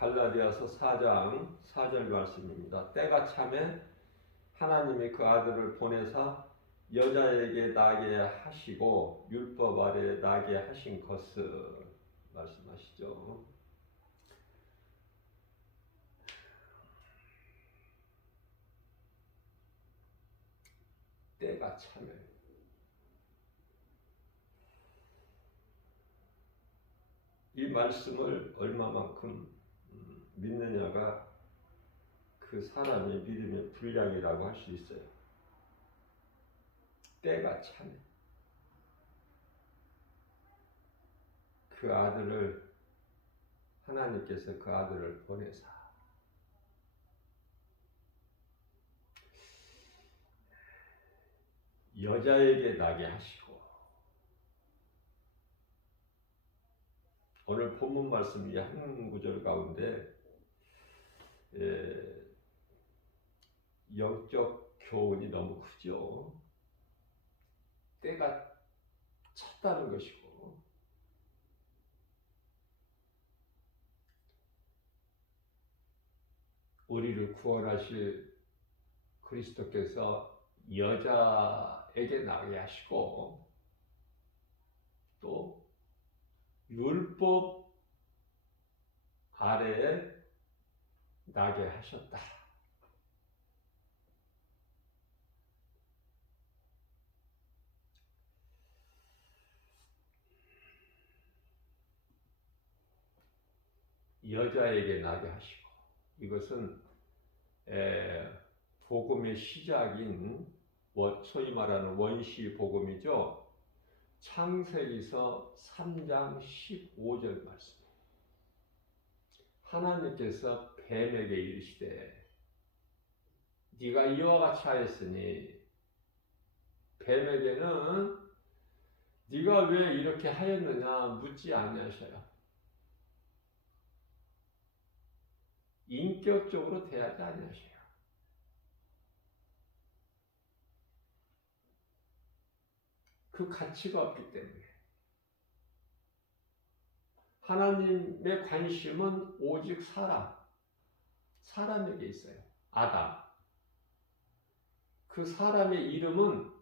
갈라디아서 4장 4절 말씀입니다. 때가 차면 하나님이 그 아들을 보내사 여자에게 나게 하시고 율법 아래 나게 하신 것을 말씀하시죠. 때가 차면 이 말씀을 얼마만큼 믿느냐가 그 사람의 믿음의 분량이라고 할 수 있어요. 때가 차면 그 아들을 하나님께서 그 아들을 보내사 여자에게 나게 하시고, 오늘 본문 말씀이 한 구절 가운데 영적 교훈이 너무 크죠. 때가 찼다는 것이고, 우리를 구원하실 그리스도께서 여자에게 나게 하시고 또 율법 아래에 나게 하셨다. 여자에게 나게 하시고, 이것은 복음의 시작인 소위 말하는 원시 복음이죠. 창세기서 3장 15절 말씀. 하나님께서 뱀에게 이르시되 네가 이와 같이 하였으니, 뱀에게는 네가 왜 이렇게 하였느냐 묻지 아니하셔요. 인격적으로 대하지 아니하셔요. 그 가치가 없기 때문에. 하나님의 관심은 오직 사람에게 있어요. 아담. 그 사람의 이름은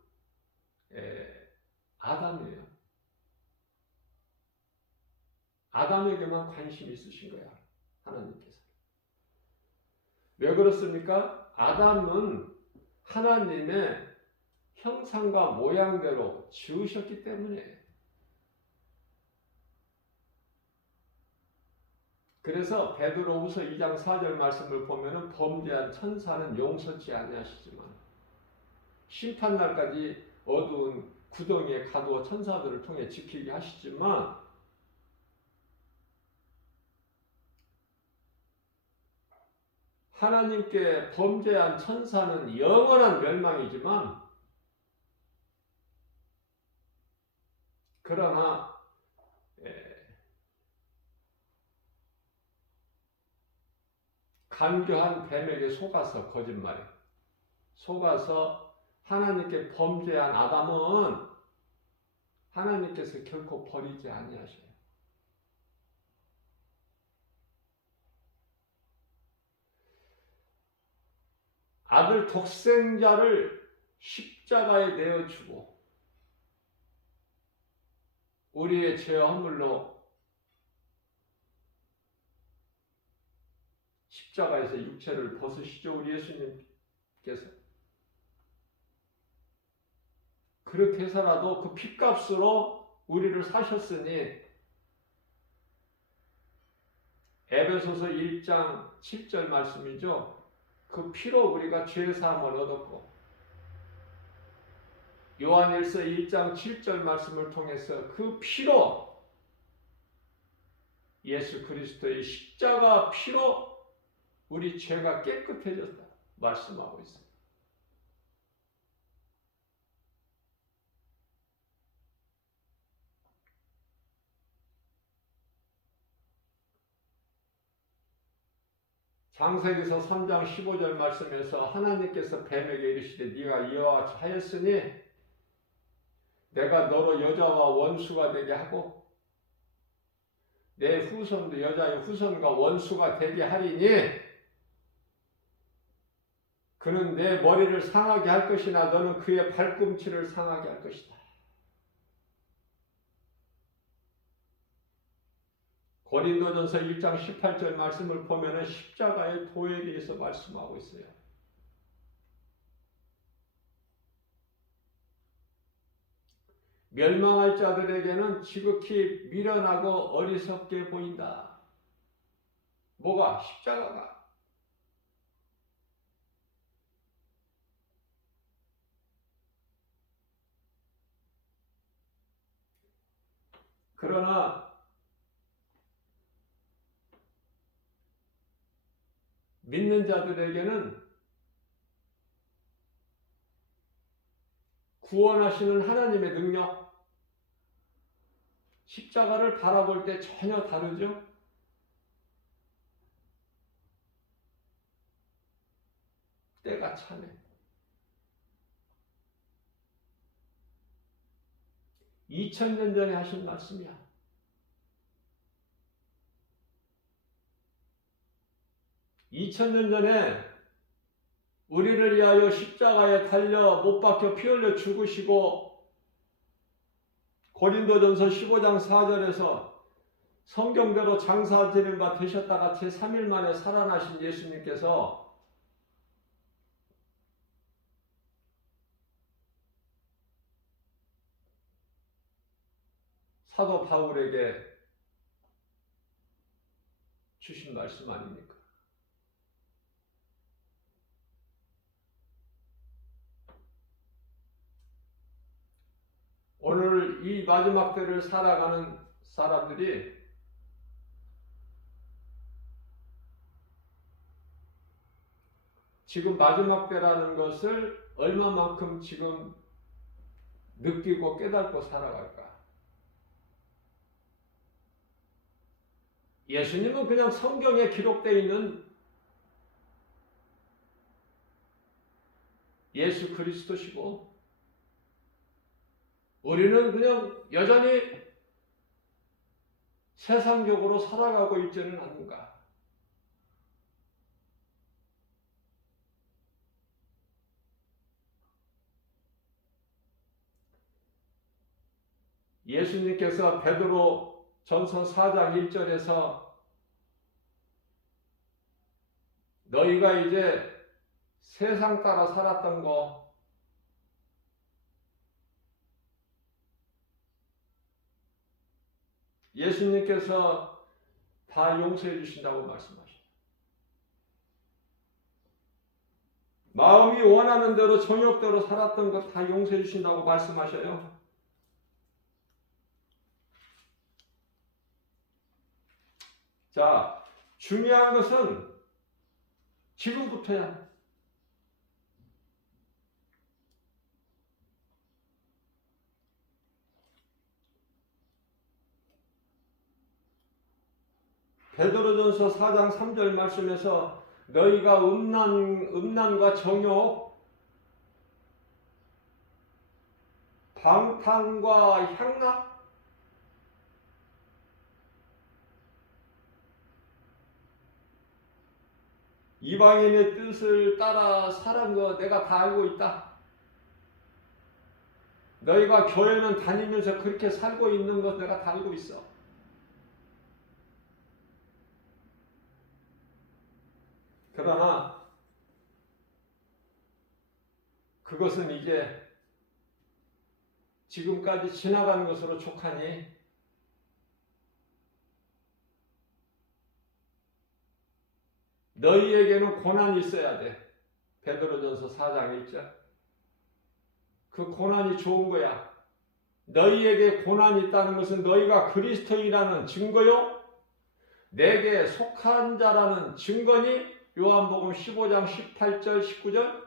아담이에요. 아담에게만 관심이 있으신 거야, 하나님께서. 왜 그렇습니까? 아담은 하나님의 형상과 모양대로 지으셨기 때문에. 그래서 베드로후서 2장 4절 말씀을 보면은 범죄한 천사는 용서치 아니하시지만 심판날까지 어두운 구덩이에 가두어 천사들을 통해 지키게 하시지만, 하나님께 범죄한 천사는 영원한 멸망이지만, 그러나 간교한 뱀에게 속아서, 거짓말에 속아서 하나님께 범죄한 아담은 하나님께서 결코 버리지 아니하셔요. 아들 독생자를 십자가에 내어주고 우리의 죄와 허물로 십자가에서 육체를 벗으시죠, 우리 예수님께서. 그렇게 해서라도 그 핏값으로 우리를 사셨으니, 에베소서 1장 7절 말씀이죠. 그 피로 우리가 죄사함을 얻었고, 요한일서 1장 7절 말씀을 통해서 그 피로, 예수 그리스도의 십자가 피로 우리 죄가 깨끗해졌다 말씀하고 있습니다. 창세기서 3장 15절 말씀에서 하나님께서 뱀에게 이르시되 네가 이와 같이 하였으니 내가 너로 여자와 원수가 되게 하고 내 후손도 여자의 후손과 원수가 되게 하리니 그는 내 머리를 상하게 할 것이나 너는 그의 발꿈치를 상하게 할 것이다. 고린도전서 1장 18절 말씀을 보면 십자가의 도에 대해서 말씀하고 있어요. 멸망할 자들에게는 지극히 미련하고 어리석게 보인다. 뭐가? 십자가가. 그러나 믿는 자들에게는 구원하시는 하나님의 능력, 십자가를 바라볼 때 전혀 다르죠? 때가 차네. 2000년 전에 하신 말씀이야. 2000년 전에 우리를 위하여 십자가에 달려 못 박혀 피 흘려 죽으시고 고린도전서 15장 4절에서 성경대로 장사지는 바 되셨다가 제3일 만에 살아나신 예수님께서 사도 바울에게 주신 말씀 아닙니까? 오늘 이 마지막 때를 살아가는 사람들이 지금 마지막 때라는 것을 얼마만큼 지금 느끼고 깨닫고 살아갈까? 예수님은 그냥 성경에 기록되어 있는 예수 그리스도시고 우리는 그냥 여전히 세상적으로 살아가고 있지는 않는가? 예수님께서 베드로 전서 4장 1절에서 너희가 이제 세상 따라 살았던 거 예수님께서 다 용서해 주신다고 말씀하십니다. 마음이 원하는 대로 정욕대로 살았던 것 다 용서해 주신다고 말씀하셔요. 자, 중요한 것은 지금부터야. 베드로전서 4장 3절 말씀에서 너희가 음란과 정욕, 방탕과 향락, 이방인의 뜻을 따라 살은 거 내가 다 알고 있다. 너희가 교회는 다니면서 그렇게 살고 있는 것 내가 다 알고 있어. 그러나 그것은 이제 지금까지 지나간 것으로 족하니 너희에게는 고난이 있어야 돼. 베드로전서 4장 1절. 그 고난이 좋은 거야. 너희에게 고난이 있다는 것은 너희가 그리스도인이라는 증거요. 내게 속한 자라는 증거니. 요한복음 15장 18절 19절.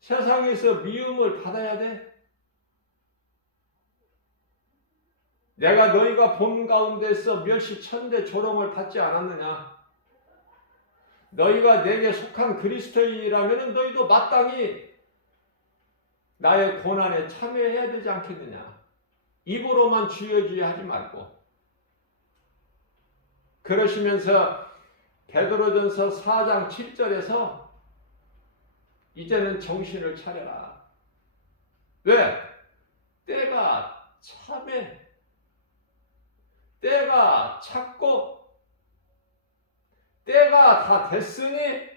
세상에서 미움을 받아야 돼. 내가 너희가 본 가운데서 멸시천대 조롱을 받지 않았느냐. 너희가 내게 속한 그리스도인이라면 너희도 마땅히 나의 고난에 참여해야 되지 않겠느냐. 입으로만 주여 주여 하지 말고 그러시면서 베드로전서 4장 7절에서 이제는 정신을 차려라. 왜? 때가 참해. 때가 찼고 때가 다 됐으니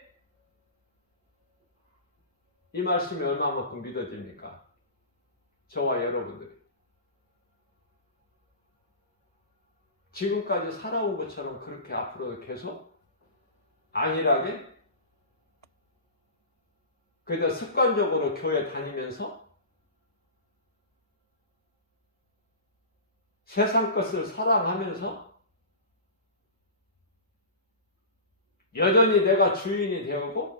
이 말씀이 얼마만큼 믿어집니까? 저와 여러분들이 지금까지 살아온 것처럼 그렇게 앞으로 계속 안일하게 그저 습관적으로 교회 다니면서 세상 것을 사랑하면서 여전히 내가 주인이 되었고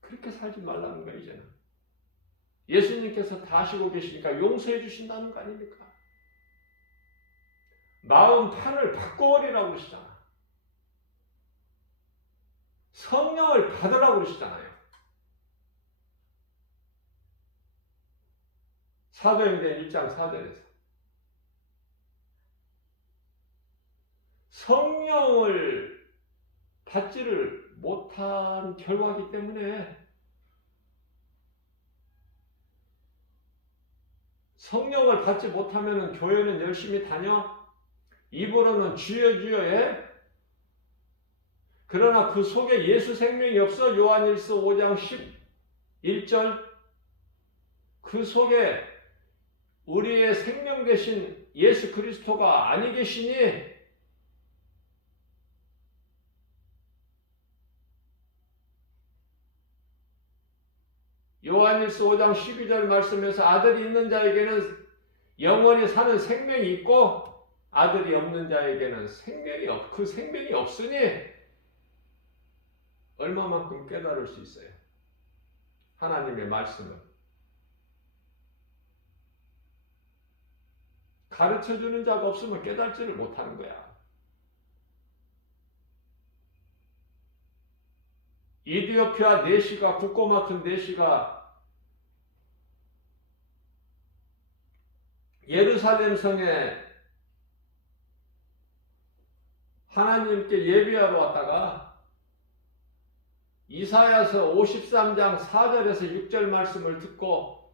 그렇게 살지 말라는 거예요. 이제는 예수님께서 다 하시고 계시니까 용서해 주신다는 거 아닙니까? 마음 판을 바꿔버리라고 그러시잖아. 성령을 받으라고 그러시잖아요. 사도행전 1장 4절에서 성령을 받지를 못한 결과이기 때문에 성령을 받지 못하면 교회는 열심히 다녀 입으로는 주여 주여 해. 그러나 그 속에 예수 생명이 없어. 요한일서 5장 11절 그 속에 우리의 생명 되신 예수 그리스도가 아니 계시니 요한일서 5장 12절 말씀에서 아들이 있는 자에게는 영원히 사는 생명이 있고 아들이 없는 자에게는 그 생명이 없으니 얼마만큼 깨달을 수 있어요? 하나님의 말씀은 가르쳐주는 자가 없으면 깨달지를 못하는 거야. 이디오피아 내시가 국고 맡은 내시가 예루살렘 성에 하나님께 예배하러 왔다가 이사야서 53장 4절에서 6절 말씀을 듣고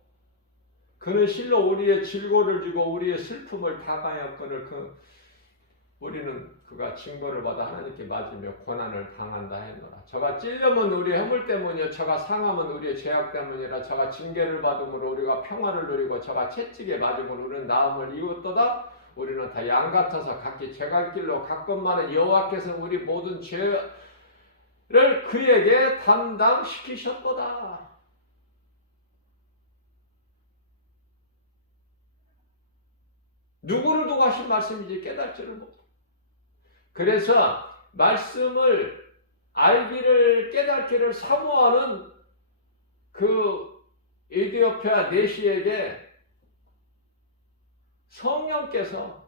그는 실로 우리의 질고를 주고 우리의 슬픔을 다가였거늘 우리는 그가 징벌을 받아 하나님께 맞으며 고난을 당한다 했노라. 저가 찔려면 우리의 허물 때문이요 저가 상하면 우리의 죄악 때문이라. 저가 징계를 받음으로 우리가 평화를 누리고 저가 채찍에 맞음으로 우리는 나음을 이웃도다. 우리는 다 양 같아서 각기 죄갈 길로 갔건만은 여호와께서 우리 모든 죄를 그에게 담당시키셨도다. 누구를 두고 하신 말씀인지 깨달지를 못해. 그래서 말씀을 알기를 깨닫기를 사모하는 그 에디오피아 내시에게 성령께서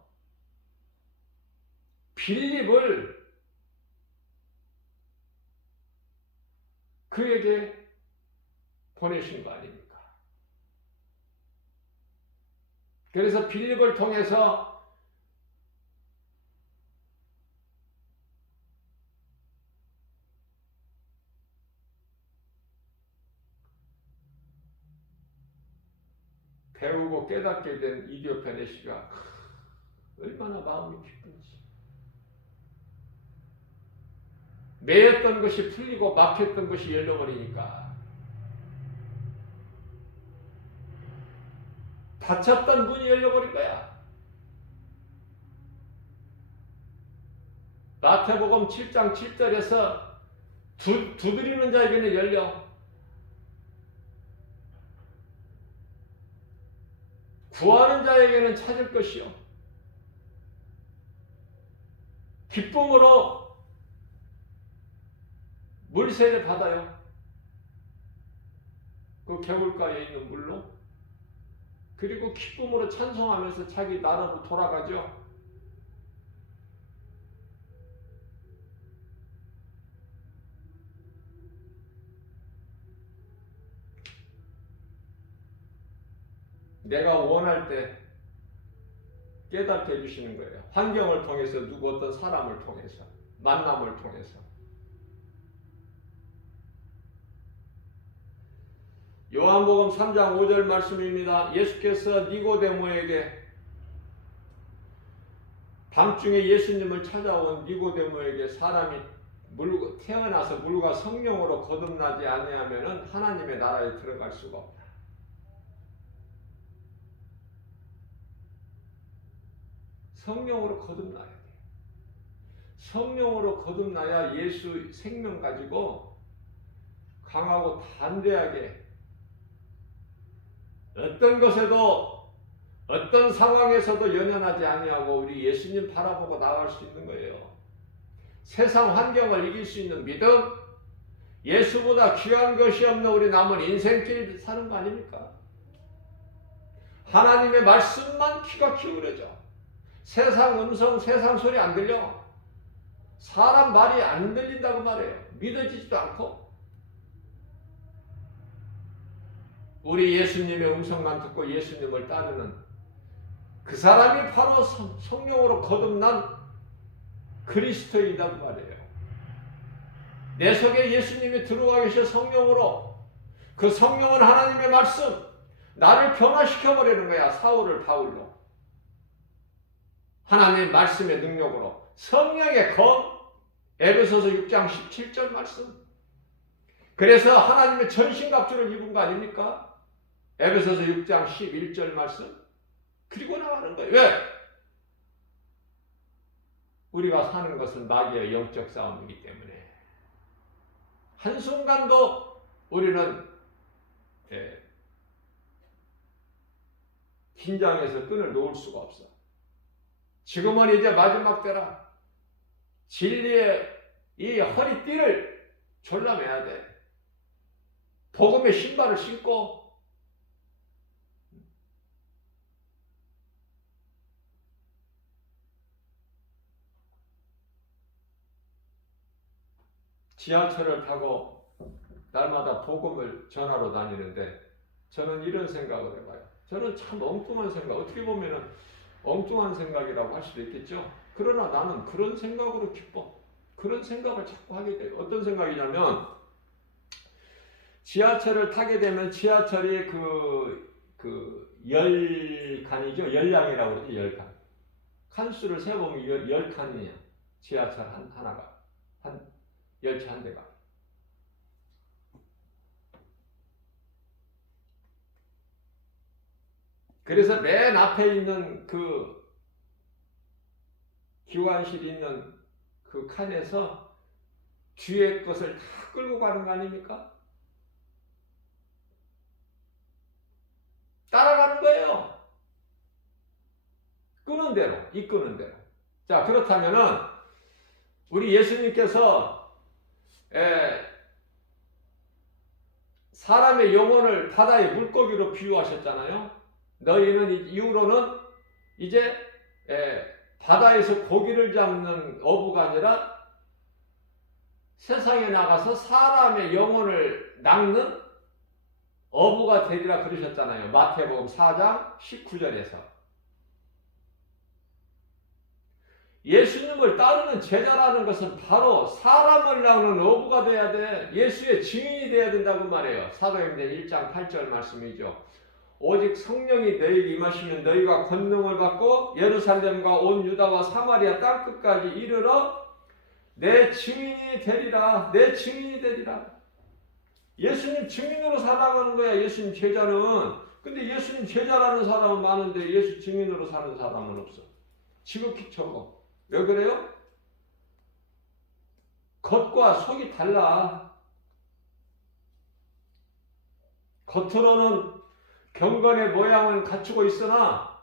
빌립을 그에게 보내신 거 아닙니까? 그래서 빌립을 통해서 배우고 깨닫게 된 이디오피아 내시가 얼마나 마음이 기쁜지. 매였던 것이 풀리고 막혔던 것이 열려버리니까 닫혔던 문이 열려버린 거야. 마태복음 7장 7절에서 두드리는 자에게는 열려 구하는 자에게는 찾을 것이요 기쁨으로 물세를 받아요. 그 개울가에 있는 물로. 그리고 기쁨으로 찬송하면서 자기 나라로 돌아가죠. 내가 원할 때 깨닫게 해주시는 거예요. 환경을 통해서, 누구 어떤 사람을 통해서, 만남을 통해서. 요한복음 3장 5절 말씀입니다. 예수께서 니고데모에게, 밤중에 예수님을 찾아온 니고데모에게, 사람이 태어나서 물과 성령으로 거듭나지 아니하면은 하나님의 나라에 들어갈 수가 없다. 성령으로 거듭나야 돼. 성령으로 거듭나야 예수 생명 가지고 강하고 담대하게 어떤 것에도, 어떤 상황에서도 연연하지 아니하고 우리 예수님 바라보고 나아갈 수 있는 거예요. 세상 환경을 이길 수 있는 믿음, 예수보다 귀한 것이 없는 우리 남은 인생길 사는 거 아닙니까? 하나님의 말씀만 귀가 기울여져. 세상 음성, 세상 소리 안 들려. 사람 말이 안 들린다고 말해요. 믿어지지도 않고. 우리 예수님의 음성만 듣고 예수님을 따르는 그 사람이 바로 성령으로 거듭난 그리스도인이라고 말해요. 내 속에 예수님이 들어와 계셔. 성령으로. 그 성령은 하나님의 말씀, 나를 변화시켜버리는 거야. 사울을 바울로. 하나님의 말씀의 능력으로. 성령의 검, 에베소서 6장 17절 말씀. 그래서 하나님의 전신갑주를 입은 거 아닙니까? 에베소서 6장 11절 말씀. 그리고 나가는 거예요. 왜? 우리가 사는 것은 마귀의 영적 싸움이기 때문에 한순간도 우리는 긴장해서 끈을 놓을 수가 없어. 지금은 이제 마지막 때라. 진리의 이 허리띠를 졸라매야 돼. 복음의 신발을 신고 지하철을 타고 날마다 복음을 전하러 다니는데 저는 이런 생각을 해봐요. 저는 참 엉뚱한 생각, 어떻게 보면 엉뚱한 생각이라고 할 수도 있겠죠. 그러나 나는 그런 생각으로 기뻐. 그런 생각을 자꾸 하게 돼요. 어떤 생각이냐면 지하철을 타게 되면 지하철이 그 열칸이죠. 열량이라고 그러죠. 열칸. 칸수를 세보면 10칸이에요. 지하철 하나가. 열차 한 대가. 그래서 맨 앞에 있는 그 기관실이 있는 그 칸에서 뒤에 것을 다 끌고 가는 거 아닙니까? 따라가는 거예요. 끄는 대로, 이끄는 대로. 자, 그렇다면은 우리 예수님께서 사람의 영혼을 바다의 물고기로 비유하셨잖아요. 너희는 이후로는 이제 바다에서 고기를 잡는 어부가 아니라 세상에 나가서 사람의 영혼을 낚는 어부가 되리라 그러셨잖아요. 마태복음 4장 19절에서. 예수님을 따르는 제자라는 것은 바로 사람을 낳는 어부가 돼야 돼. 예수의 증인이 돼야 된다고 말해요. 사도행전 1장 8절 말씀이죠. 오직 성령이 너희에게 임하시면 너희가 권능을 받고 예루살렘과 온 유다와 사마리아 땅끝까지 이르러 내 증인이 되리라. 내 증인이 되리라. 예수님 증인으로 살아가는 거야. 예수님 제자는. 근데 예수님 제자라는 사람은 많은데 예수 증인으로 사는 사람은 없어. 지극히 적어. 왜 그래요? 겉과 속이 달라. 겉으로는 경건의 모양을 갖추고 있으나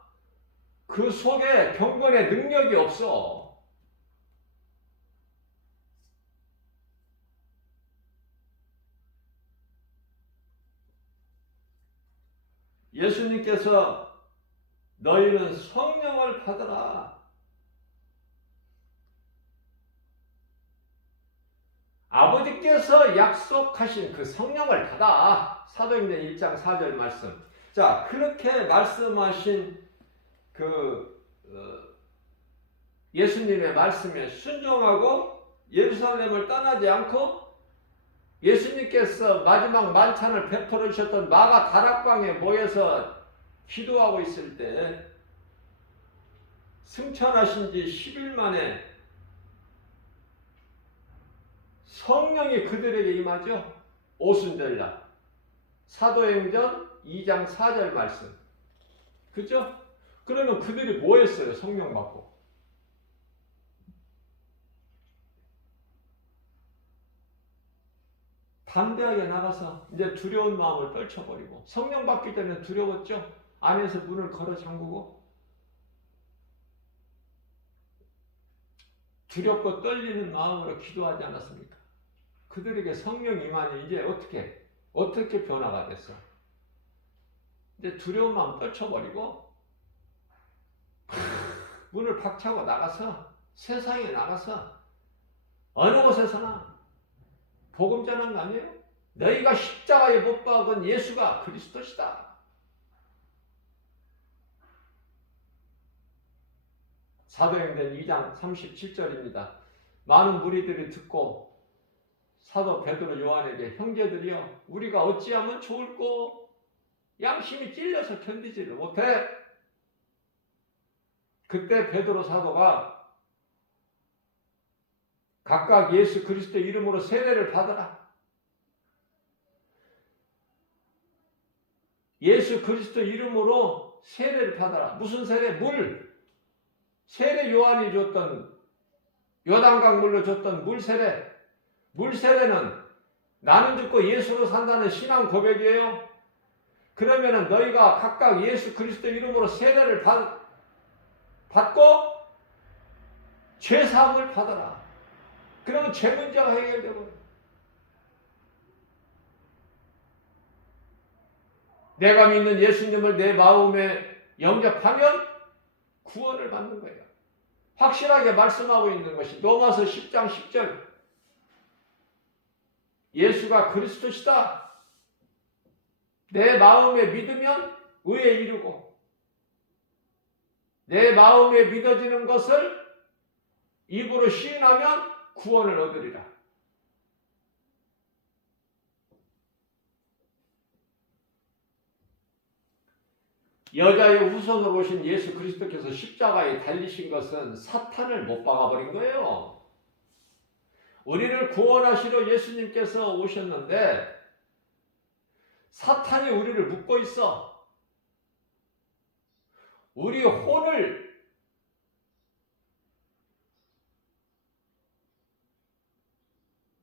그 속에 경건의 능력이 없어. 예수님께서 너희는 성령을 받으라. 아버지께서 약속하신 그 성령을 받아. 사도행전 1장 4절 말씀. 자, 그렇게 말씀하신 예수님의 말씀에 순종하고 예루살렘을 떠나지 않고 예수님께서 마지막 만찬을 베풀어 주셨던 마가 다락방에 모여서 기도하고 있을 때 승천하신 지 10일 만에 성령이 그들에게 임하죠. 오순절날 사도행전 2장 4절 말씀. 그죠? 그러면 그들이 뭐 했어요? 성령 받고. 담대하게 나가서 이제 두려운 마음을 떨쳐버리고, 성령 받기 전에 두려웠죠? 안에서 문을 걸어 잠그고 두렵고 떨리는 마음으로 기도하지 않았습니까? 그들에게 성령 임하니 이제 어떻게 변화가 됐어? 이제 두려운 마음 떨쳐버리고 문을 박차고 나가서 세상에 나가서 어느 곳에서나 복음 전한 거 아니에요? 너희가 십자가에 못 박은 예수가 그리스도시다. 사도행전 2장 37절입니다. 많은 무리들이 듣고 사도 베드로 요한에게 형제들이여 우리가 어찌하면 좋을꼬? 양심이 찔려서 견디지를 못해. 그때 베드로 사도가 각각 예수 그리스도 이름으로 세례를 받아라. 예수 그리스도 이름으로 세례를 받아라. 무슨 세례? 물. 세례 요한이 줬던 요단강 물로 줬던 물 세례. 물 세례는 나는 죽고 예수로 산다는 신앙 고백이에요. 그러면은 너희가 각각 예수 그리스도 이름으로 세례를 받고 죄 사함을 받아라. 그러면 죄 문제가 해결되고 내가 믿는 예수님을 내 마음에 영접하면 구원을 받는 거예요. 확실하게 말씀하고 있는 것이 로마서 10장 10절 예수가 그리스도시다. 내 마음에 믿으면 의에 이르고 내 마음에 믿어지는 것을 입으로 시인하면 구원을 얻으리라. 여자의 후손으로 오신 예수 그리스도께서 십자가에 달리신 것은 사탄을 못 박아버린 거예요. 우리를 구원하시러 예수님께서 오셨는데 사탄이 우리를 묶고 있어. 우리 혼을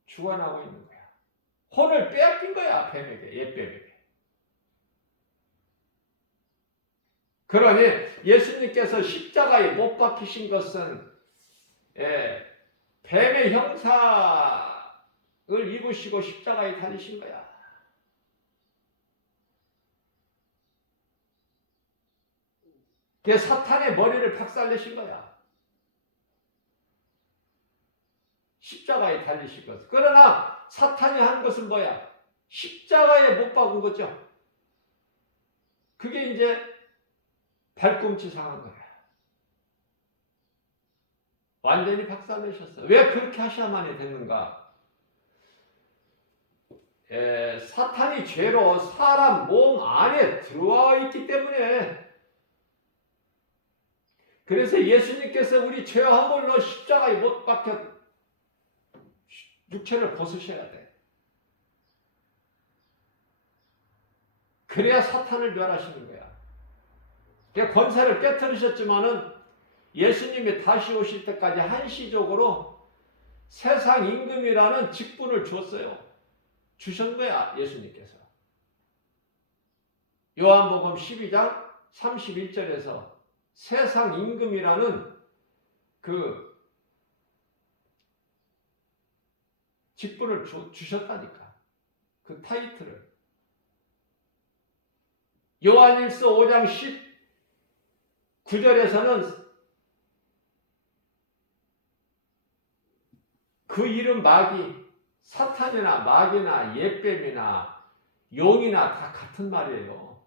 주관하고 있는 거야. 혼을 빼앗긴 거야. 뱀에게, 옛뱀에게. 그러니 예수님께서 십자가에 못 박히신 것은 뱀의 형상을 입으시고 십자가에 달리신 거야. 그게 사탄의 머리를 박살내신 거야. 십자가에 달리신 것. 그러나 사탄이 한 것은 뭐야? 십자가에 못 박은 거죠. 그게 이제 발꿈치 상한 거야. 완전히 박살내셨어. 왜 그렇게 하셔야만이 됐는가? 사탄이 죄로 사람 몸 안에 들어와 있기 때문에 그래서 예수님께서 우리 죄와 함으로 십자가에 못 박혀 육체를 벗으셔야 돼. 그래야 사탄을 멸하시는 거야. 권세를 깨뜨리셨지만은 예수님이 다시 오실 때까지 한시적으로 세상 임금이라는 직분을 주었어요. 주신 거야, 예수님께서. 요한복음 12장 31절에서 세상 임금이라는 그 직분을 주셨다니까. 그 타이틀을. 요한일서 5장 19절에서는 그 이름 마귀, 사탄이나 마귀나 옛뱀이나 용이나 다 같은 말이에요.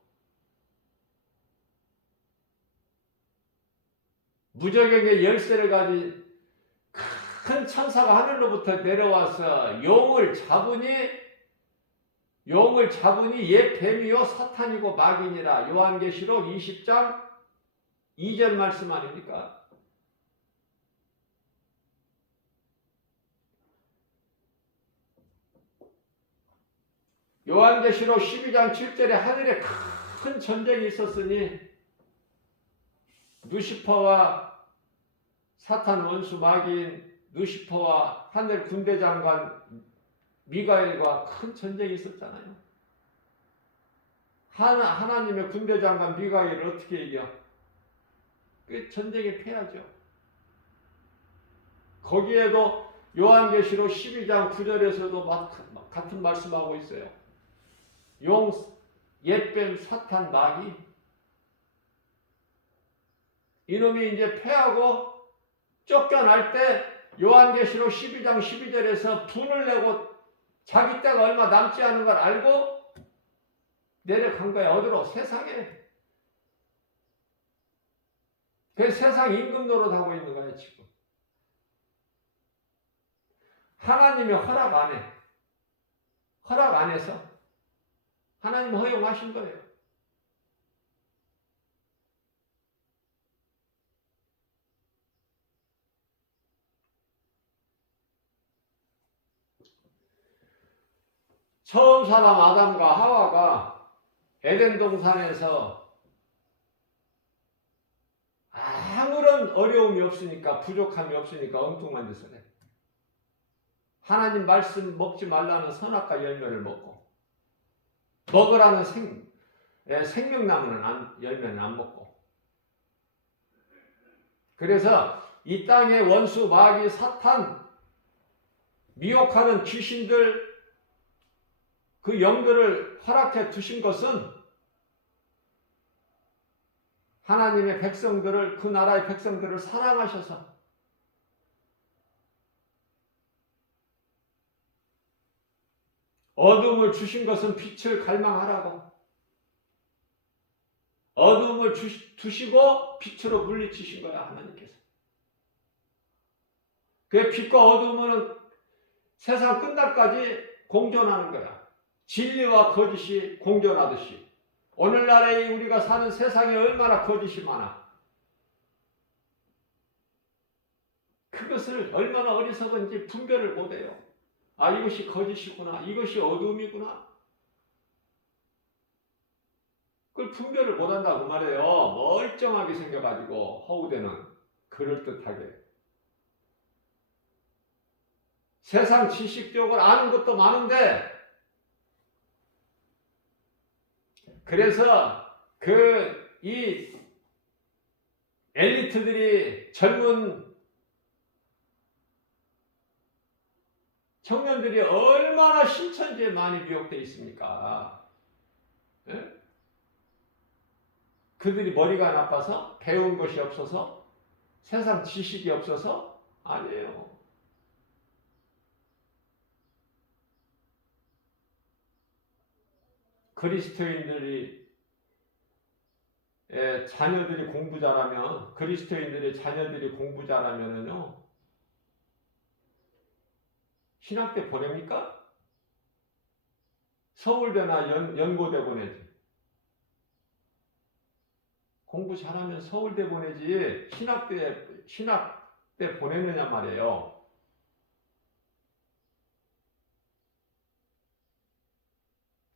무적행의 열쇠를 가진 큰 천사가 하늘로부터 내려와서 용을 잡으니 옛 뱀이요 사탄이고 마귀니라. 요한계시록 20장 2절 말씀 아닙니까? 요한계시록 12장 7절에 하늘에 큰 전쟁이 있었으니 루시퍼와 사탄 원수 마귀인 루시퍼와 하늘 군대 장관 미가엘과 큰 전쟁이 있었잖아요. 하나님의 군대 장관 미가엘을 어떻게 이겨? 그 전쟁에 패하죠. 거기에도 요한계시록 12장 9절에서도 같은 말씀하고 있어요. 용, 옛뱀, 사탄, 마귀. 이놈이 이제 패하고 쫓겨날 때 요한계시록 12장 12절에서 분을 내고 자기 때가 얼마 남지 않은 걸 알고 내려간 거야. 어디로? 세상에. 그 세상 임금 노릇하고 있는 거야 지금. 하나님의 허락 안에서 하나님 허용하신 거예요. 처음 사람 아담과 하와가 에덴 동산에서 아무런 어려움이 없으니까, 부족함이 없으니까 엉뚱한 짓을 해. 하나님 말씀 먹지 말라는 선악과 열매를 먹고, 먹으라는 생명나무는 열매는 안 먹고. 그래서 이 땅의 원수 마귀 사탄, 미혹하는 귀신들, 그 영들을 허락해 두신 것은 하나님의 백성들을, 그 나라의 백성들을 사랑하셔서 어둠을 주신 것은 빛을 갈망하라고, 어둠을 두시고 빛으로 물리치신 거야 하나님께서. 그 빛과 어둠은 세상 끝날까지 공존하는 거야. 진리와 거짓이 공존하듯이. 오늘날에 우리가 사는 세상에 얼마나 거짓이 많아. 그것을 얼마나 어리석은지 분별을 못해요. 아, 이것이 거짓이구나, 이것이 어둠이구나. 그걸 분별을 못한다고 말해요. 멀쩡하게 생겨가지고 허우대는, 그럴듯하게. 세상 지식적으로 아는 것도 많은데, 그래서 이 엘리트들이, 젊은 청년들이 얼마나 신천지에 많이 미혹되어 있습니까? 네? 그들이 머리가 나빠서? 배운 것이 없어서? 세상 지식이 없어서? 아니에요. 그리스도인들이 자녀들이 공부 잘하면, 그리스도인들의 자녀들이 공부 잘하면은요, 신학대 보냅니까? 서울대나 연고대 보내지. 공부 잘하면 서울대 보내지 신학대 보내느냐 말이에요.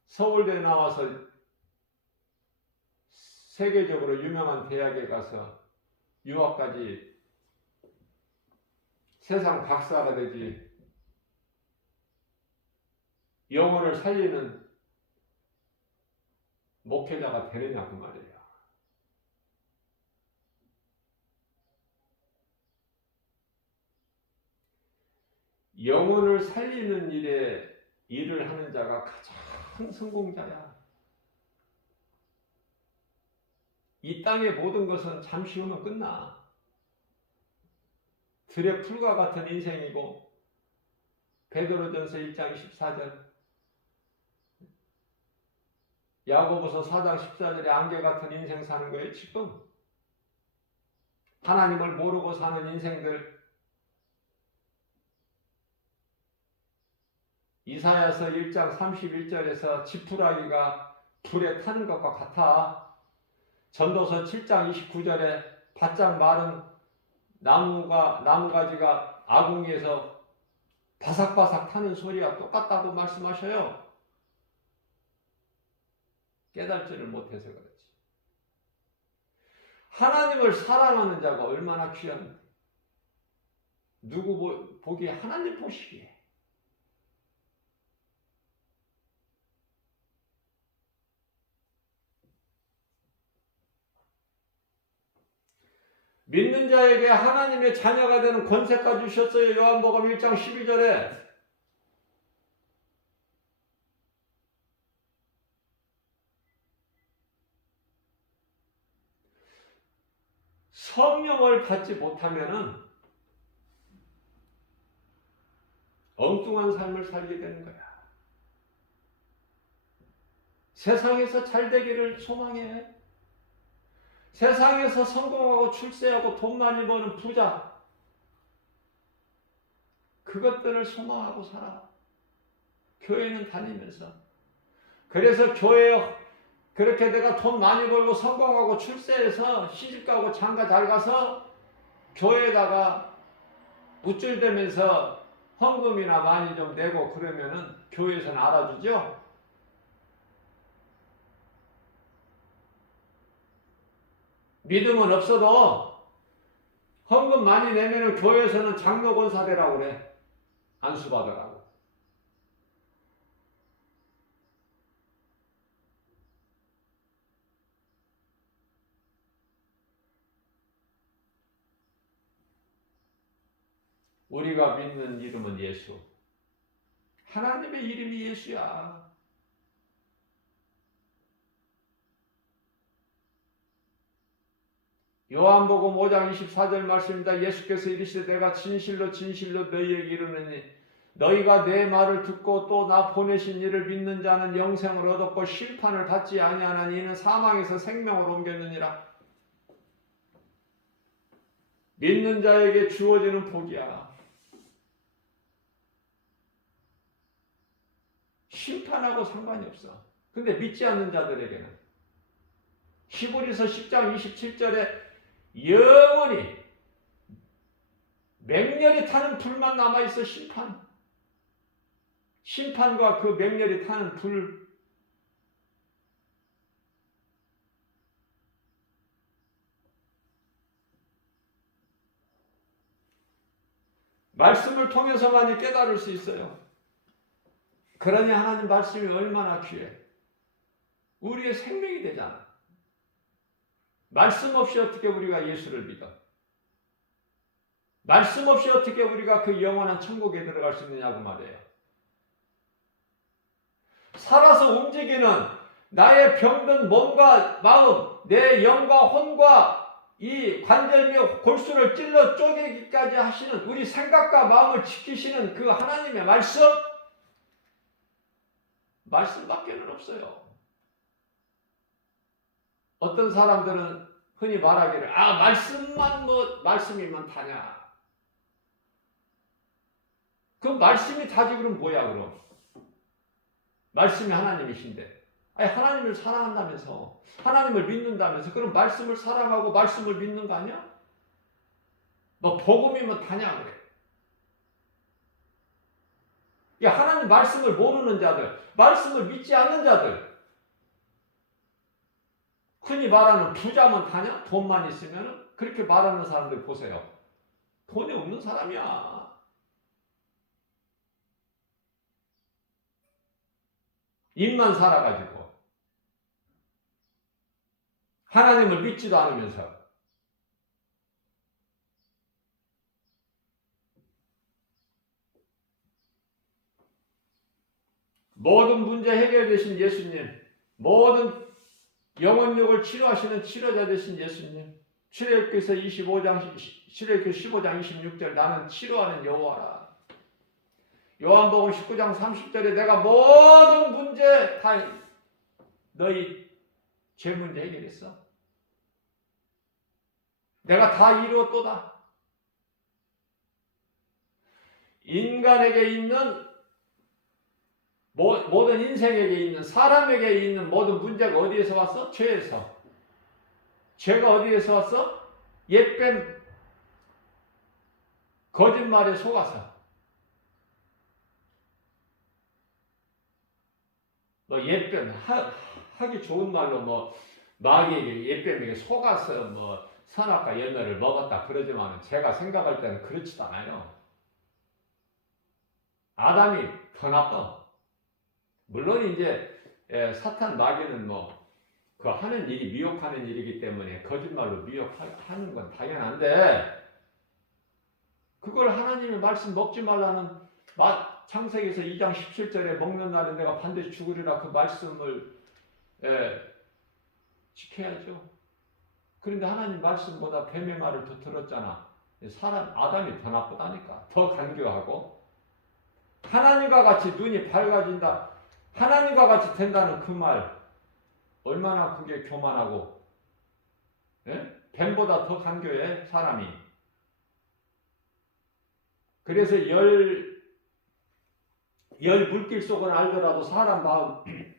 서울대 나와서 세계적으로 유명한 대학에 가서 유학까지 세상 박사가 되지, 영혼을 살리는 목회자가 되느냐 그 말이에요. 영혼을 살리는 일을 하는 자가 가장 성공자야. 이 땅의 모든 것은 잠시 후면 끝나. 들의 풀과 같은 인생이고, 베드로전서 1장 14절, 야고보서 4장 14절에 안개 같은 인생 사는 거예요 지금. 하나님을 모르고 사는 인생들, 이사야서 1장 31절에서 지푸라기가 불에 타는 것과 같아. 전도서 7장 29절에 바짝 마른 나무가지가 아궁이에서 바삭바삭 타는 소리와 똑같다고 말씀하셔요. 깨달지를 못해서 그렇지. 하나님을 사랑하는 자가 얼마나 귀한데, 누구 보기에 하나님 보시기에. 믿는 자에게 하나님의 자녀가 되는 권세까지 주셨어요. 요한복음 1장 12절에. 성령을 받지 못하면은 엉뚱한 삶을 살게 되는 거야. 세상에서 잘 되기를 소망해. 세상에서 성공하고 출세하고 돈 많이 버는 부자, 그것들을 소망하고 살아. 교회는 다니면서. 그래서 교회에 그렇게 내가 돈 많이 벌고 성공하고 출세해서 시집가고 장가 잘 가서 교회에다가 우쭐대면서 헌금이나 많이 좀 내고 그러면은 교회에서는 알아주죠. 믿음은 없어도 헌금 많이 내면은 교회에서는 장로 권사되라고 그래. 안수받으라고. 우리가 믿는 이름은 예수. 하나님의 이름이 예수야. 요한복음 5장 24절 말씀입니다. 예수께서 이르시되 내가 진실로 진실로 너희에게 이르노니 너희가 내 말을 듣고 또 나 보내신 이를 믿는 자는 영생을 얻었고 심판을 받지 아니하나니 이는 사망에서 생명으로 옮겼느니라. 믿는 자에게 주어지는 복이야. 심판하고 상관이 없어. 근데 믿지 않는 자들에게는 히브리서 10장 27절에 영원히 맹렬히 타는 불만 남아있어. 심판과 그 맹렬히 타는 불. 말씀을 통해서만이 깨달을 수 있어요. 그러니 하나님 말씀이 얼마나 귀해. 우리의 생명이 되잖아. 말씀 없이 어떻게 우리가 예수를 믿어? 말씀 없이 어떻게 우리가 그 영원한 천국에 들어갈 수 있느냐고 말이에요. 살아서 움직이는 나의 병든 몸과 마음, 내 영과 혼과 이 관절며 골수를 찔러 쪼개기까지 하시는, 우리 생각과 마음을 지키시는 그 하나님의 말씀밖에는 없어요. 어떤 사람들은 흔히 말하기를 말씀이면 다냐. 그 말씀이 다지 그럼 뭐야 그럼? 말씀이 하나님이신데. 아니 하나님을 사랑한다면서, 하나님을 믿는다면서, 그럼 말씀을 사랑하고 말씀을 믿는 거 아니야? 너 복음이면 다냐 그래. 야, 하나님 말씀을 모르는 자들, 말씀을 믿지 않는 자들, 흔히 말하는 부자면 다냐? 돈만 있으면? 그렇게 말하는 사람들 보세요. 돈이 없는 사람이야. 입만 살아가지고 하나님을 믿지도 않으면서. 모든 문제 해결되신 예수님, 모든 영혼력을 치료하시는 치료자 되신 예수님, 출애굽기서 15장 26절 나는 치료하는 여호와라. 요한복음 19장 30절에 내가 모든 문제 다 너희 죄 문제 해결했어. 내가 다 이루었도다. 인간에게 있는 모든 인생에게 있는 사람에게 있는 모든 문제가 어디에서 왔어? 죄에서. 죄가 어디에서 왔어? 옛뱀 거짓말에 속아서. 뭐 옛뱀 하기 좋은 말로 뭐 마귀에게 옛뱀에게 속아서 뭐 선악과 열매를 먹었다 그러지만 제가 생각할 때는 그렇지도 않아요. 아담이 더 나빠. 물론 이제 사탄 마귀는 뭐 그 하는 일이 미혹하는 일이기 때문에 거짓말로 미혹하는 건 당연한데 그걸 하나님의 말씀 먹지 말라는 창세기에서 2장 17절에 먹는 날에 내가 반드시 죽으리라 그 말씀을 지켜야죠. 그런데 하나님 말씀보다 뱀의 말을 더 들었잖아. 사람 아담이 더 나쁘다니까. 더 간교하고 하나님과 같이 눈이 밝아진다. 하나님과 같이 된다는 그 말 얼마나 그게 교만하고 뱀보다 더 간교해 사람이. 그래서 열 물길 속은 알더라도 사람 마음은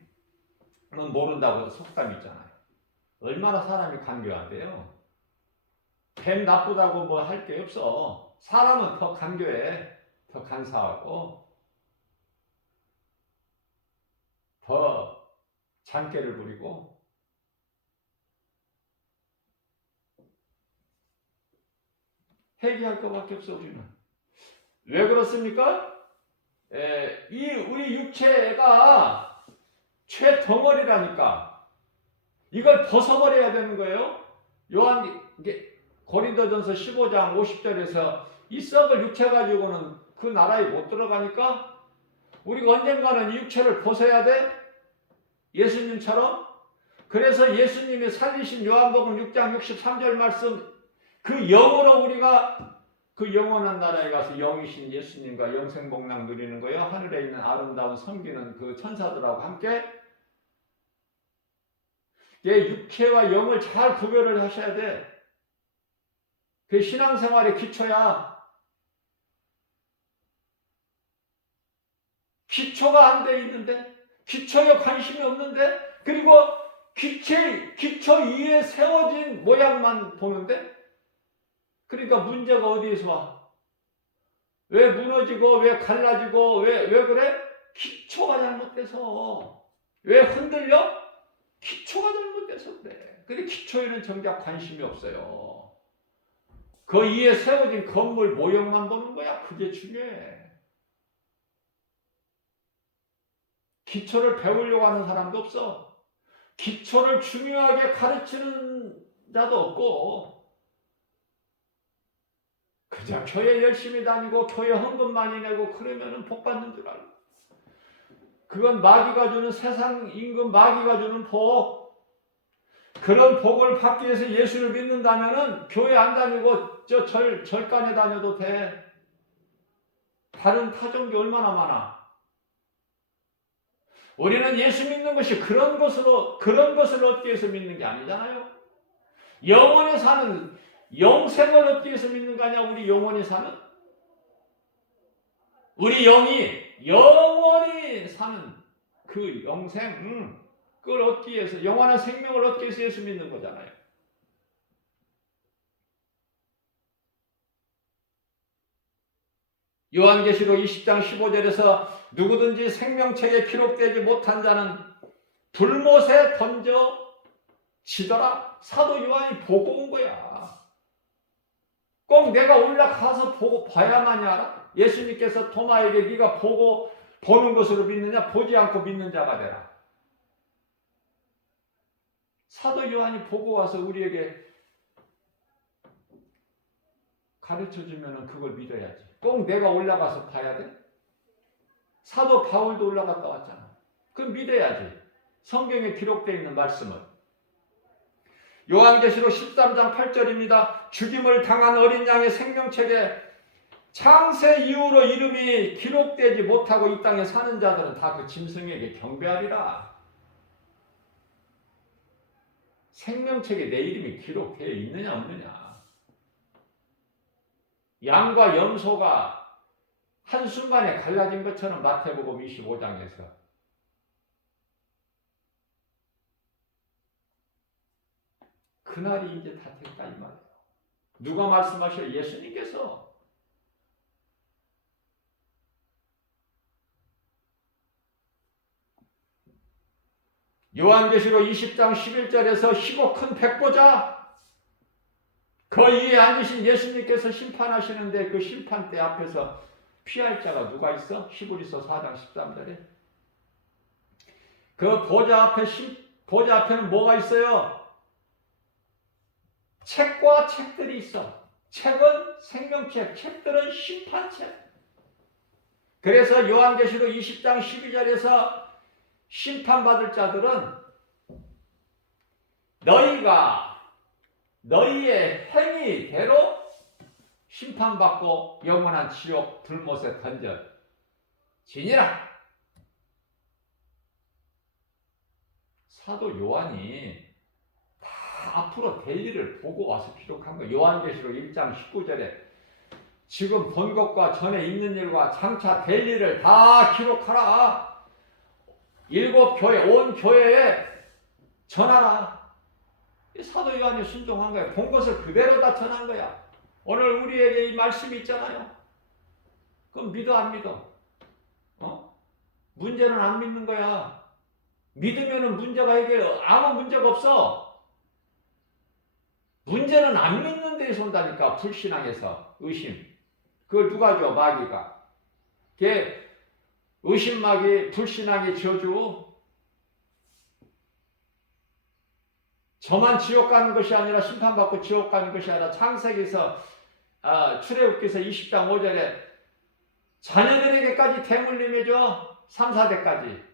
모른다고 속담이 있잖아요. 얼마나 사람이 간교한데요. 뱀 나쁘다고 뭐 할 게 없어. 사람은 더 간교해. 더 간사하고 더 잔꾀를 부리고 회개할 것밖에 없어 우리는. 왜 그렇습니까? 우리 육체가 죄 덩어리라니까. 이걸 벗어버려야 되는 거예요. 고린도전서 15장 50절에서 이 썩을 육체 가지고는 그 나라에 못 들어가니까 우리가 언젠가는 이 육체를 벗어야 돼. 예수님처럼. 그래서 예수님이 살리신 요한복음 6장 63절 말씀 그 영으로 우리가 그 영원한 나라에 가서 영이신 예수님과 영생복락 누리는 거예요. 하늘에 있는 아름다운 섬기는 그 천사들하고 함께. 육체와 영을 잘 구별을 하셔야 돼. 그 신앙생활의 기초야. 기초가 안 돼 있는데, 기초에 관심이 없는데, 그리고 기초 위에 세워진 모양만 보는데, 그러니까 문제가 어디에서 와? 왜 무너지고, 왜 갈라지고, 왜 그래? 기초가 잘못돼서. 왜 흔들려? 기초가 잘못돼서 그래. 근데 기초에는 정작 관심이 없어요. 그 위에 세워진 건물 모형만 보는 거야. 그게 중요해. 기초를 배우려고 하는 사람도 없어. 기초를 중요하게 가르치는 자도 없고 그냥 교회 열심히 다니고 교회 헌금 많이 내고 그러면은 복 받는 줄 알고. 그건 마귀가 주는 세상 임금 마귀가 주는 복. 그런 복을 받기 위해서 예수를 믿는다면은 교회 안 다니고 저 절간에 다녀도 돼. 다른 타종교 얼마나 많아. 우리는 예수 믿는 것이 그런 것을 얻기 위해서 믿는 게 아니잖아요. 영원히 사는 영생을 얻기 위해서 믿는 거 아니야. 우리 영원히 사는 우리 영이 영원히 사는 그 영생 그걸 얻기 위해서 영원한 생명을 얻기 위해서 예수 믿는 거잖아요. 요한계시록 20장 15절에서 누구든지 생명책에 기록되지 못한 자는 불못에 던져지더라. 사도 요한이 보고 온 거야. 꼭 내가 올라가서 보고 봐야만이 알아? 예수님께서 도마에게 네가 보는 것으로 믿느냐? 보지 않고 믿는 자가 되라. 사도 요한이 보고 와서 우리에게 가르쳐주면 그걸 믿어야지. 꼭 내가 올라가서 봐야 돼? 사도 바울도 올라갔다 왔잖아. 그럼 믿어야지. 성경에 기록되어 있는 말씀을. 요한계시록 13장 8절입니다. 죽임을 당한 어린 양의 생명책에 창세 이후로 이름이 기록되지 못하고 이 땅에 사는 자들은 다 그 짐승에게 경배하리라. 생명책에 내 이름이 기록되어 있느냐 없느냐. 양과 염소가 한순간에 갈라진 것처럼 마태복음 25장에서 그날이 이제 다 됐다 이 말이에요. 누가 말씀하셔요? 예수님께서. 요한계시록 20장 11절에서 희고 큰 백보자 그 위에 앉으신 예수님께서 심판하시는데 그 심판대 앞에서 피할 자가 누가 있어? 히브리서 4장 13절에 그 보좌 앞에는 뭐가 있어요? 책과 책들이 있어. 책은 생명책, 책들은 심판책. 그래서 요한계시록 20장 12절에서 심판받을 자들은 너희가 너희의 행위대로 심판받고 영원한 지옥 불못에 던져지니라. 사도 요한이 다 앞으로 될 일을 보고 와서 기록한 거예요. 요한계시록 1장 19절에 지금 본 것과 전에 있는 일과 장차 될 일을 다 기록하라. 7교회, 온 교회에 전하라. 사도 요한이 순종한 거야. 본 것을 그대로 다 전한 거야. 오늘 우리에게 이 말씀이 있잖아요. 그럼 믿어 안 믿어? 문제는 안 믿는 거야. 믿으면은 문제가 해결, 아무 문제가 없어. 문제는 안 믿는 데에서 온다니까. 불신앙에서 의심. 그걸 누가 줘? 마귀가. 그게 의심마귀, 불신앙의 저주. 저만 지옥 가는 것이 아니라 심판받고 지옥 가는 것이 아니라 창세기에서 출애굽기서 20장 5절에 자녀들에게까지 대물림해 줘. 3, 4대까지.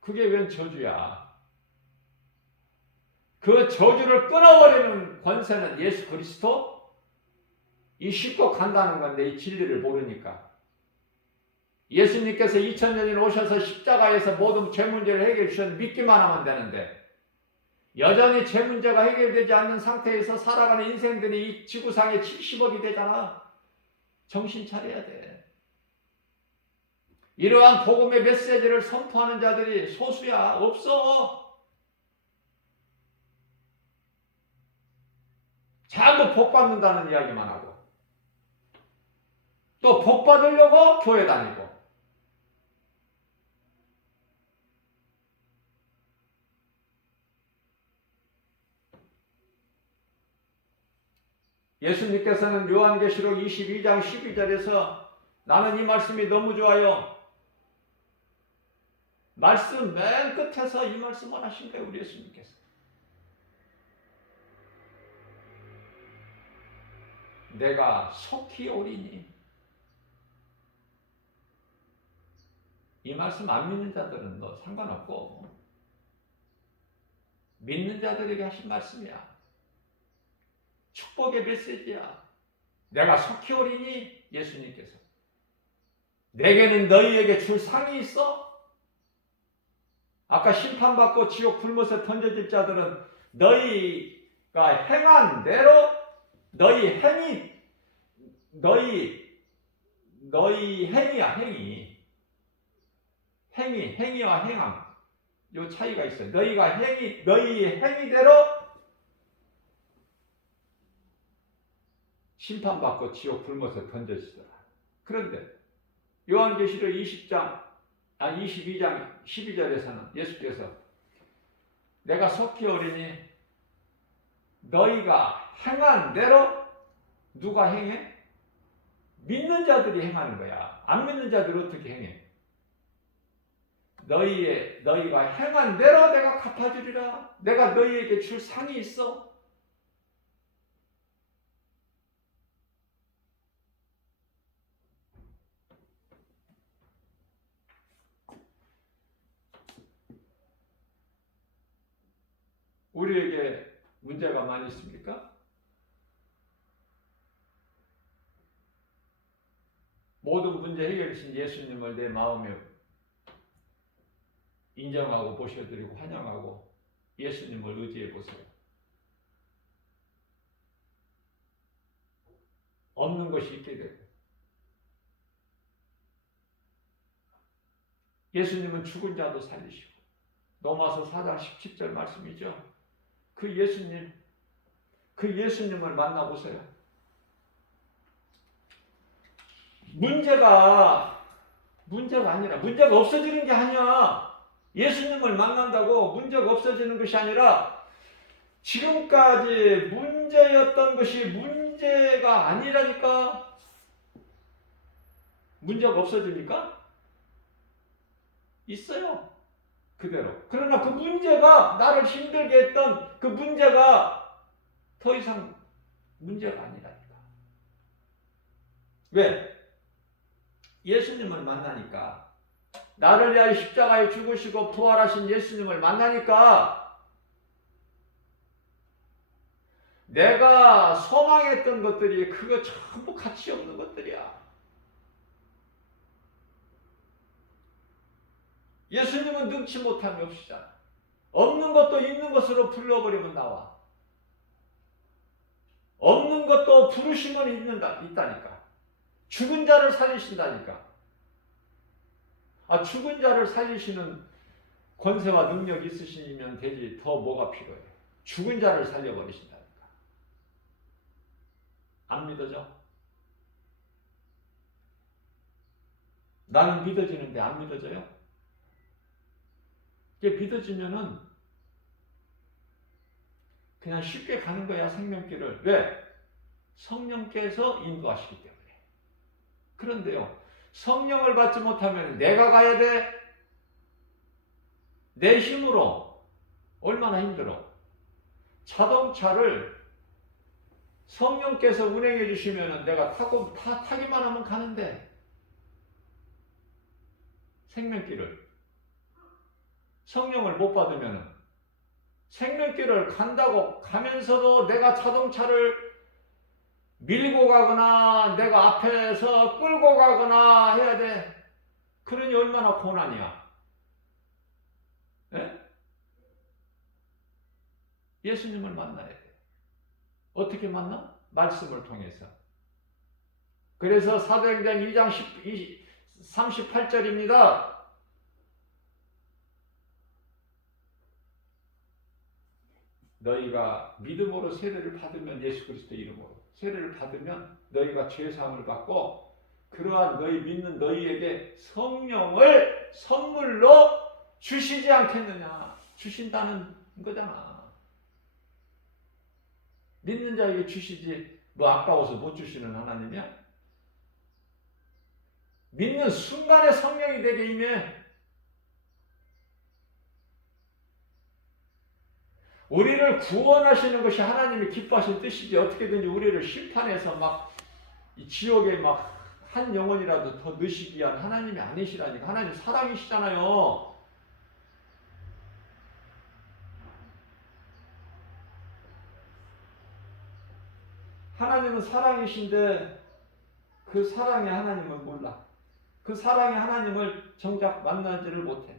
그게 웬 저주야. 그 저주를 끊어버리는 권세는 예수 그리스도 이 쉽고 간다는 건데 이 진리를 모르니까. 예수님께서 2000년 전에 오셔서 십자가에서 모든 죄 문제를 해결해 주셨는데 믿기만 하면 되는데 여전히 죄 문제가 해결되지 않는 상태에서 살아가는 인생들이 이 지구상에 70억이 되잖아. 정신 차려야 돼. 이러한 복음의 메시지를 선포하는 자들이 소수야. 없어. 전부 복 받는다는 이야기만 하고 또 복 받으려고 교회 다니고 예수님께서는 요한계시록 22장 12절에서 나는 이 말씀이 너무 좋아요. 말씀 맨 끝에서 이 말씀을 하신 거예요. 우리 예수님께서. 내가 속히 오리니. 이 말씀 안 믿는 자들은 너 상관없고 믿는 자들에게 하신 말씀이야. 축복의 메시지야. 내가 속히 오리니 예수님께서. 내게는 너희에게 줄 상이 있어? 아까 심판받고 지옥 불못에 던져질 자들은 너희가 행한 대로 너희 행이야, 행이. 행위와 행함. 요 차이가 있어요. 너희 행위대로 심판받고 지옥 불못에 던져지더라. 그런데 요한계시록 22장 12절에서는 예수께서 내가 속히 오리니 너희가 행한 대로 누가 행해? 믿는 자들이 행하는 거야. 안 믿는 자들이 어떻게 행해? 너희가 행한 대로 내가 갚아주리라. 내가 너희에게 줄 상이 있어. 우리에게 문제가 많이 있습니까? 모든 문제 해결이신 예수님을 내 마음에 인정하고 모셔드리고 환영하고 예수님을 의지해 보세요. 것이 있게 되고 예수님은 죽은 자도 살리시고 로마서 4장 17절 말씀이죠. 그 예수님을 만나보세요. 문제가 아니라 문제가 없어지는 게 아니야. 예수님을 만난다고 문제가 없어지는 것이 아니라 지금까지 문제였던 것이 문제가 아니라니까. 문제가 없어집니까? 있어요. 그대로. 그러나 그 문제가 나를 힘들게 했던 그 문제가 더 이상 문제가 아니라니까. 왜? 예수님을 만나니까, 나를 위하여 십자가에 죽으시고 부활하신 예수님을 만나니까 내가 소망했던 것들이 그거 전부 가치 없는 것들이야. 예수님은 능치 못함이 없으시잖아. 없는 것도 있는 것으로 불러버리면 나와. 없는 것도 부르시면 있다니까. 죽은 자를 살리신다니까. 죽은 자를 살리시는 권세와 능력이 있으시면 되지 더 뭐가 필요해. 죽은 자를 살려버리신다니까. 안 믿어져? 나는 믿어지는데 안 믿어져요? 이게 믿어지면은 그냥 쉽게 가는 거야, 생명길을. 왜? 성령께서 인도하시기 때문에. 그런데요, 성령을 받지 못하면 내가 가야 돼? 내 힘으로. 얼마나 힘들어. 자동차를 성령께서 운행해 주시면 내가 타기만 하면 가는데, 생명길을 성령을 못 받으면 생명길을 간다고 가면서도 내가 자동차를 밀고 가거나 내가 앞에서 끌고 가거나 해야 돼. 그러니 얼마나 고난이야. 네? 예수님을 만나야 돼. 어떻게 만나? 말씀을 통해서. 그래서 사도행전 2장 38절입니다. 너희가 믿음으로 세례를 받으면, 예수 그리스도 이름으로 세례를 받으면 너희가 죄사함을 받고 그러한 너희 믿는 너희에게 성령을 선물로 주시지 않겠느냐. 주신다는 거잖아. 믿는 자에게 주시지 뭐 아까워서 못 주시는 하나님이야? 믿는 순간에 성령이 되게 임해. 우리를 구원하시는 것이 하나님이 기뻐하신 뜻이지, 어떻게든지 우리를 심판해서 막 이 지옥에 막 한 영혼이라도 더 넣으시기 위한 하나님이 아니시라니까. 하나님 사랑이시잖아요. 하나님은 사랑이신데 그 사랑의 하나님을 몰라. 그 사랑의 하나님을 정작 만나지를 못해.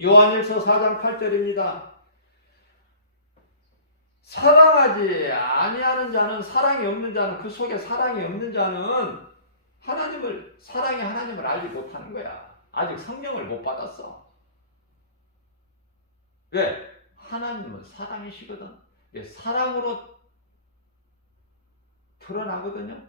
요한일서 4장 8절입니다. 사랑하지 아니하는 자는, 사랑이 없는 자는, 그 속에 사랑이 없는 자는 사랑의 하나님을 알지 못하는 거야. 아직 성령을 못 받았어. 왜? 하나님은 사랑이시거든. 사랑으로 드러나거든요.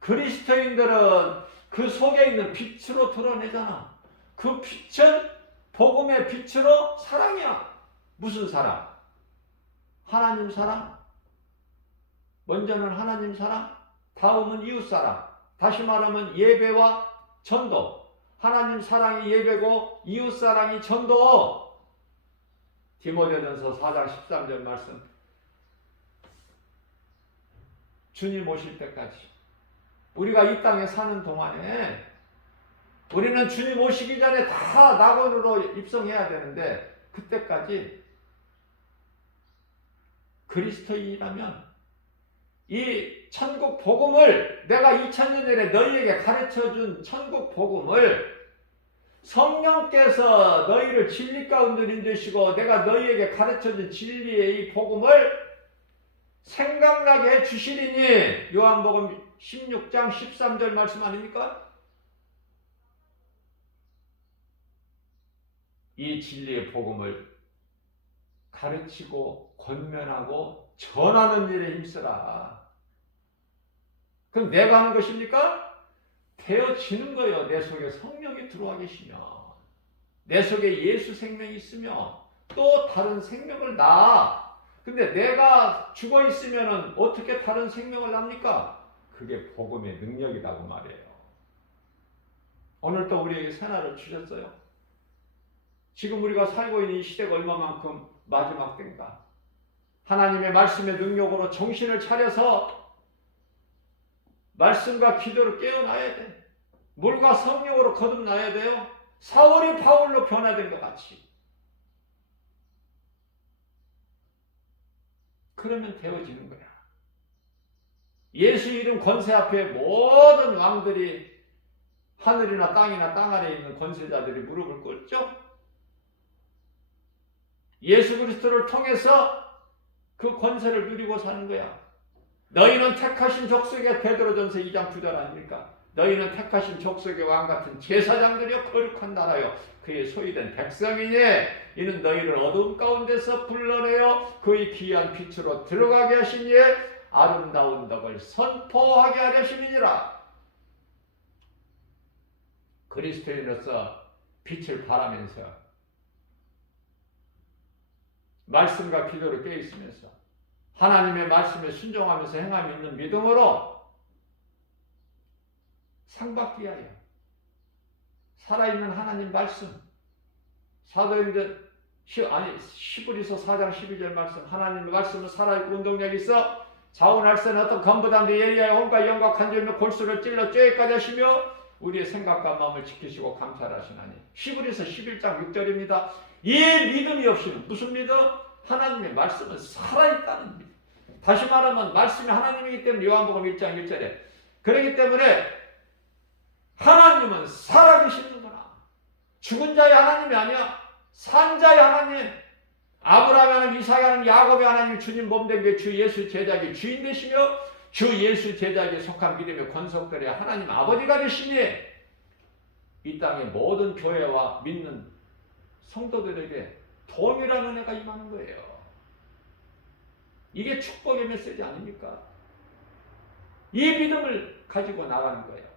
그리스도인들은 그 속에 있는 빛으로 드러내잖아. 그 빛은 복음의 빛으로 사랑이야. 무슨 사랑? 하나님 사랑. 먼저는 하나님 사랑, 다음은 이웃 사랑. 다시 말하면 예배와 전도. 하나님 사랑이 예배고 이웃 사랑이 전도. 디모데전서 4장 13절 말씀. 주님 오실 때까지 우리가 이 땅에 사는 동안에 우리는 주님 오시기 전에 다 낙원으로 입성해야 되는데, 그때까지 그리스도인이라면 이 천국 복음을, 내가 2000년 전에 너희에게 가르쳐준 천국 복음을 성령께서 너희를 진리 가운데 인도시고 내가 너희에게 가르쳐준 진리의 이 복음을 생각나게 해 주시리니 요한복음 16장 13절 말씀 아닙니까? 이 진리의 복음을 가르치고 권면하고 전하는 일에 힘쓰라. 그럼 내가 하는 것입니까? 되어지는 거예요. 내 속에 성령이 들어와 계시면, 내 속에 예수 생명이 있으며 또 다른 생명을 낳아. 근데 내가 죽어 있으면 어떻게 다른 생명을 낳습니까? 그게 복음의 능력이라고 말해요. 오늘도 우리에게 새날을 주셨어요. 지금 우리가 살고 있는 이 시대가 얼마만큼 마지막 때인가? 하나님의 말씀의 능력으로 정신을 차려서 말씀과 기도를 깨어나야 돼. 물과 성령으로 거듭나야 돼요. 사울이 바울로 변화된 것 같이. 그러면 되어지는 거야. 예수 이름 권세 앞에 모든 왕들이 하늘이나 땅이나 땅 아래에 있는 권세자들이 무릎을 꿇죠. 예수 그리스도를 통해서 그 권세를 누리고 사는 거야. 너희는 택하신 족속의 베드로전서 2장 9절 아닙니까? 너희는 택하신 족속의 왕같은 제사장들이여 거룩한 나라여 그의 소유된 백성이니 이는 너희를 어두움 가운데서 불러내어 그의 귀한 빛으로 들어가게 하시니 아름다운 덕을 선포하게 하려 하심이니라. 그리스도인으로서 빛을 발하면서 말씀과 기도를 깨있으면서 하나님의 말씀에 순종하면서 행함이 있는 믿음으로 상받기 위하여 살아있는 하나님 말씀, 사도행전 히브리서 4장 12절 말씀, 하나님의 말씀은 살아있고 운동력이 있어 자원할 새는 어떤 검보다도 예리하여 혼과 영과 간절며 골수를 찔러 쬐까지 하시며 우리의 생각과 마음을 지키시고 감찰하시나니. 히브리서 11장 6절입니다. 이 믿음이 없이는 무슨 믿음? 하나님의 말씀은 살아있다는 믿음. 다시 말하면 말씀이 하나님이기 때문에 요한복음 1장 1절에 그렇기 때문에 하나님은 살아계시는구나. 죽은 자의 하나님이 아니야. 산 자의 하나님. 아브라함의 하나님, 이삭의 하나님, 야곱의 하나님, 주님 몸된 게 주 예수 제자의 주인 되시며 주 예수 제자에게 속한 믿음의 권속들의 하나님 아버지가 되시니 이 땅의 모든 교회와 믿는 성도들에게 동일한 은혜가 임하는 거예요. 이게 축복의 메시지 아닙니까? 이 믿음을 가지고 나가는 거예요.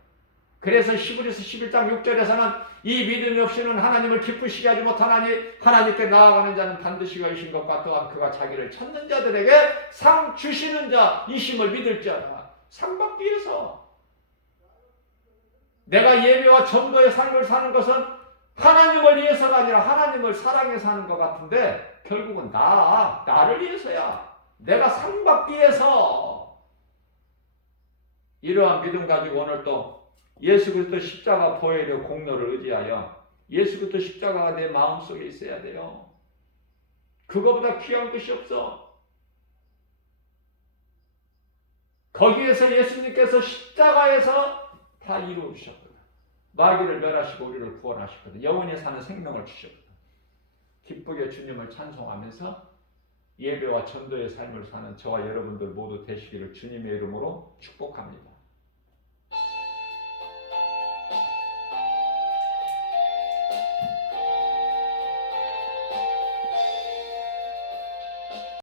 그래서 히브리서 11장 6절에서는 이 믿음이 없이는 하나님을 기쁘시게 하지 못하나니 하나님께 나아가는 자는 반드시 그이신 것과 또한 그가 자기를 찾는 자들에게 상 주시는 자 이심을 믿을 자라. 상 받기 위해서 내가 예배와 전도의 삶을 사는 것은 하나님을 위해서가 아니라 하나님을 사랑해서 하는 것 같은데 결국은 나를 위해서야. 내가 상 받기 위해서. 이러한 믿음 가지고 오늘 또 예수 그리스도 십자가 보혈의 공로를 의지하여 예수 그리스도 십자가가 내 마음속에 있어야 돼요. 그거보다 귀한 것이 없어. 거기에서 예수님께서 십자가에서 다 이루셨거든. 마귀를 멸하시고 우리를 구원하셨거든. 영원히 사는 생명을 주셨거든. 기쁘게 주님을 찬송하면서 예배와 전도의 삶을 사는 저와 여러분들 모두 되시기를 주님의 이름으로 축복합니다.